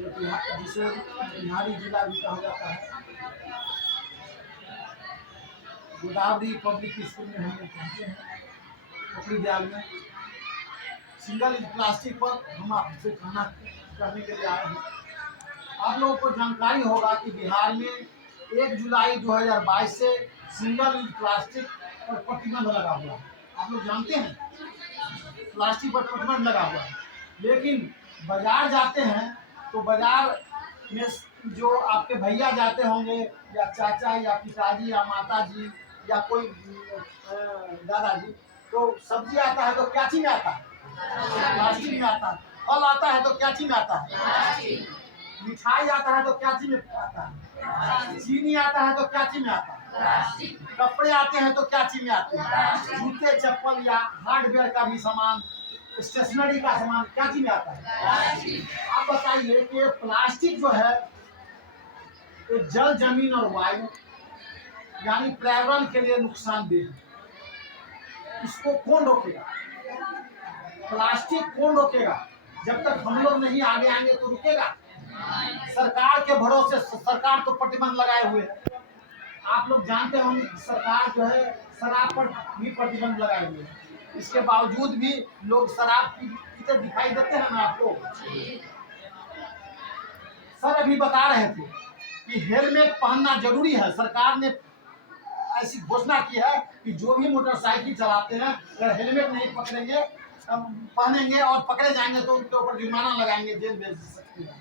जिसे बिहारी जिला भी कहा जाता है। गोदावरी पब्लिक स्कूल में हम लोग पहुँचे हैं, उपरी विद्यालय में। सिंगल यूज प्लास्टिक पर हम आपसे कहना करने के लिए आए हैं। आप लोगों को जानकारी होगा कि बिहार में 1 जुलाई 2022 से सिंगल यूज प्लास्टिक पर प्रतिबंध लगा हुआ है। आप लोग जानते हैं प्लास्टिक पर प्रतिबंध लगा हुआ है, लेकिन बाजार जाते हैं तो बाजार में जो आपके भैया जाते होंगे या चाचा या पिताजी या माताजी या कोई दादाजी, तो सब्जी आता है तो क्या चीज में आता है? प्लास्टिक में आता है। फल आता है तो क्या चीज में आता है? मिठाई आता है तो क्या चीज में आता है? चीनी आता है तो क्या चीज में आता है? कपड़े आते हैं तो क्या चीज में आते हैं? जूते चप्पल या हार्डवेयर का भी सामान, स्टेशनरी का सामान क्या चीज में आता है? आप बताइए कि प्लास्टिक जो है ये जल, जमीन और वायु यानी पर्यावरण के लिए नुकसानदेह है। इसको कौन रोकेगा? प्लास्टिक कौन रोकेगा? जब तक हम लोग नहीं आगे आएंगे तो रुकेगा? सरकार के भरोसे, सरकार तो प्रतिबंध लगाए हुए है। आप लोग जानते होंगे सरकार जो है शराब पर भी प्रतिबंध लगाए हुए है। इसके बावजूद भी लोग शराब पीते दिखाई देते हैं ना आपको। सर अभी बता रहे थे कि हेलमेट पहनना जरूरी है। सरकार ने ऐसी घोषणा की है कि जो भी मोटरसाइकिल चलाते हैं अगर हेलमेट नहीं पकड़ेंगे, पहनेंगे और पकड़े जाएंगे तो उनके ऊपर जुर्माना लगाएंगे, जेल भेज सकते हैं।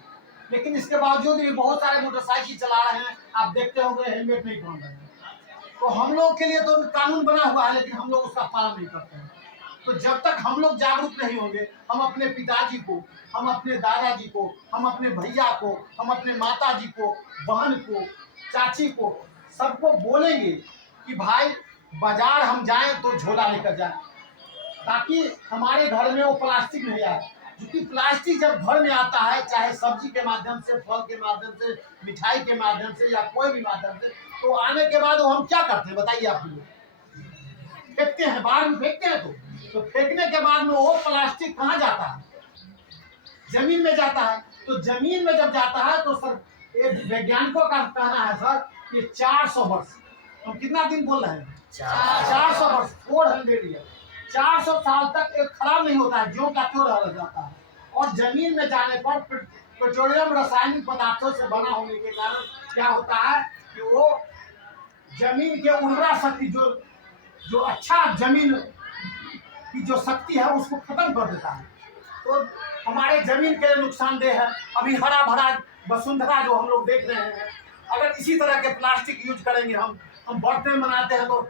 लेकिन इसके बावजूद भी बहुत सारे मोटरसाइकिल चला रहे हैं, आप देखते होंगे हेलमेट नहीं पहन रहे हैं। तो हम लोग के लिए तो कानून बना हुआ है, लेकिन हम लोग उसका पालन नहीं करते हैं। तो जब तक हम लोग जागरूक नहीं होंगे, हम अपने पिताजी को, हम अपने दादाजी को, हम अपने भैया को, हम अपने माताजी को, बहन को, चाची को, सबको बोलेंगे कि भाई बाजार हम जाएं तो झोला लेकर जाएं, ताकि हमारे घर में वो प्लास्टिक नहीं आए। क्योंकि प्लास्टिक जब घर में आता है, चाहे सब्जी के माध्यम से, फल के माध्यम से, मिठाई के माध्यम से या कोई भी माध्यम से, तो आने के बाद वो हम क्या करते हैं बताइए आप लोग? फेंकते हैं, बाहर में फेंकते हैं। तो फेंकने के बाद में वो प्लास्टिक कहाँ जाता है? जमीन में जाता है। तो जमीन में जब जाता है तो सर वैज्ञानिकों का कहना है सर कि 400 वर्ष, हम कितना दिन बोल रहे हैं? 400 वर्ष, 400 ईयर, 400 साल तक एक खराब नहीं होता है, ज्यों का त्यों रह जाता है। और जमीन में जाने पर पेट्रोलियम रासायनिक पदार्थों से बना होने के कारण क्या होता है कि वो जमीन के उर्वरा शक्ति जो अच्छा जमीन की जो शक्ति है उसको खत्म कर देता है। तो हमारे जमीन के लिए नुकसानदेह है। अभी हरा भरा वसुंधरा जो हम लोग देख रहे हैं, अगर इसी तरह के प्लास्टिक यूज करेंगे, हम बर्थडे मनाते हैं तो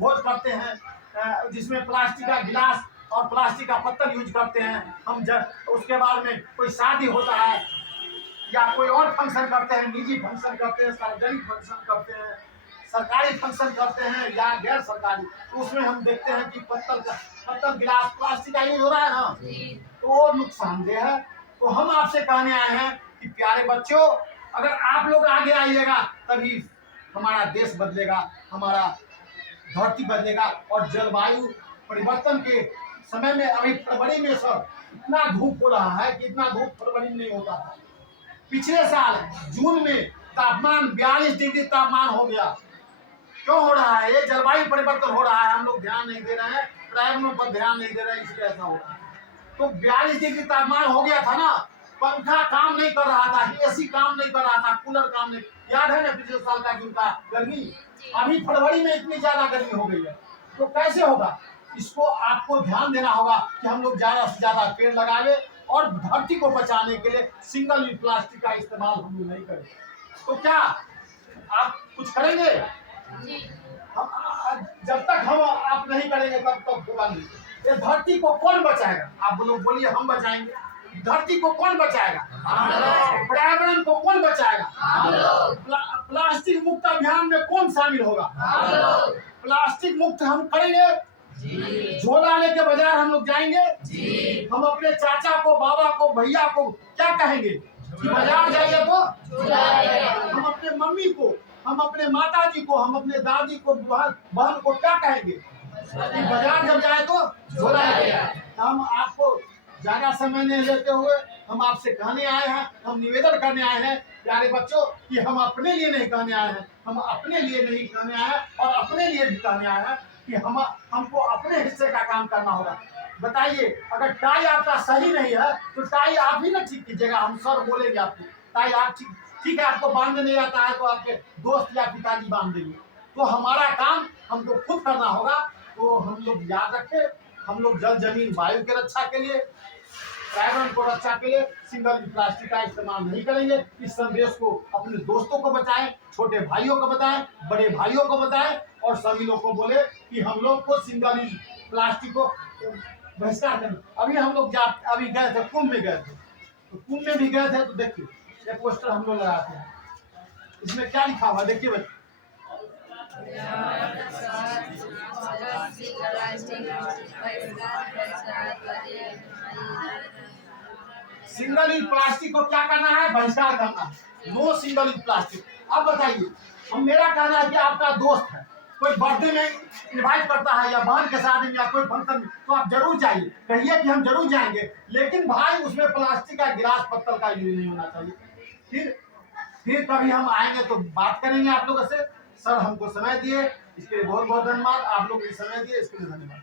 भोज करते हैं जिसमें प्लास्टिक का गिलास और प्लास्टिक का पत्तल यूज करते हैं। हम उसके बाद में कोई शादी होता है या कोई और फंक्शन करते हैं, निजी फंक्शन करते हैं, सार्वजनिक फंक्शन करते हैं, सरकारी फंक्शन करते हैं या गैर सरकारी, तो उसमें हम देखते हैं कि पत्तल गिलास प्लास्टिक का यूज हो रहा है ना, तो वो नुकसानदेह है। तो हम आपसे कहने आए हैं कि प्यारे बच्चों, अगर आप लोग आगे आइएगा तभी हमारा देश बदलेगा, हमारा धरती बदलेगा। और जलवायु परिवर्तन के समय में अभी फरवरी में सर इतना धूप हो रहा है कि इतना धूप फरवरी में नहीं होता था। पिछले साल जून में तापमान 42 डिग्री तापमान हो गया। क्यों हो रहा है? ये जलवायु परिवर्तन हो रहा है, हम लोग ध्यान नहीं दे रहे हैं, पर्यावरण पर ध्यान नहीं दे रहे हैं, इसलिए ऐसा हो रहा है। तो 42 डिग्री तापमान हो गया था ना, पंखा काम नहीं कर रहा था, एसी काम नहीं कर रहा था, कूलर काम नहीं, याद है ना पिछले साल का जून का गर्मी? अभी फरवरी में इतनी ज्यादा गर्मी हो गई है, तो कैसे होगा? इसको आपको ध्यान देना होगा कि हम लोग ज्यादा से ज्यादा पेड़ लगावे और धरती को बचाने के लिए सिंगल यूज प्लास्टिक का इस्तेमाल हम लोग नहीं करें। तो क्या आप कुछ करेंगे? जब तक हम आप नहीं करेंगे तब तक होगा नहीं। ये धरती को कौन बचाएगा? आप लोग बोलिए, हम बचाएंगे। धरती को कौन बचाएगा? पर्यावरण को कौन बचाएगा? प्लास्टिक मुक्त अभियान में कौन शामिल होगा? प्लास्टिक मुक्त हम करेंगे, झोला लेके बाजार हम लोग जाएंगे। हम अपने चाचा को, बाबा को, भैया को क्या कहेंगे कि बाजार जाइए तो? हम अपने मम्मी को, हम अपने माताजी को, हम अपने दादी को, बहन को क्या कहेंगे कि बाजार जब जाए तो झोला लेके? हम आपको ज्यादा समय नहीं लेते हुए हम आपसे कहने आए हैं, हम निवेदन करने आए हैं प्यारे बच्चों कि हम अपने लिए नहीं कहने आए हैं, हम अपने लिए नहीं कहने आए हैं और अपने लिए भी कहने आए हैं कि हमको अपने हिस्से का काम करना होगा। बताइए, अगर टाई आपका सही नहीं है तो टाई आप ही ना ठीक कीजिएगा, हम सर बोलेंगे आपको टाई आप ठीक है, आपको बांधने नहीं आता है तो आपके दोस्त या पिताजी बांध देंगे। तो हमारा काम हमको खुद करना होगा। तो हम लोग याद रखें, हम लोग जल जमीन वायु के रक्षा के लिए, पर्यावरण को रक्षा के लिए सिंगल यूज प्लास्टिक का इस्तेमाल नहीं करेंगे। इस संदेश को अपने दोस्तों को बताएं, छोटे भाइयों को बताएं, बड़े भाइयों को बताएं और सभी लोग को बोले कि हम लोग को सिंगल यूज प्लास्टिक को बहिष्कार करें। अभी हम लोग अभी गए थे, कुंभ में गए थे, तो कुंभ में भी गए थे तो देखिए ये पोस्टर हम लोग लगाते हैं, इसमें क्या लिखा हुआ देखिए बच्चे, सिंगल यूज प्लास्टिक को क्या करना है, बहिष्कार करना है, नो सिंगल यूज प्लास्टिक। अब बताइए, हम मेरा कहना है कि आपका दोस्त है, कोई बर्थडे में इनवाइट करता है या बहन के शादी में या कोई फंक्शन में, तो आप जरूर जाइए, कहिए कि हम जरूर जाएंगे, लेकिन भाई उसमें प्लास्टिक का गिलास पत्थर का यूज नहीं होना चाहिए। फिर कभी हम आएंगे तो बात करेंगे आप लोगों से। सर हमको समय दिए, इसके लिए बहुत बहुत धन्यवाद। आप लोग भी समय दिए, इसके लिए धन्यवाद।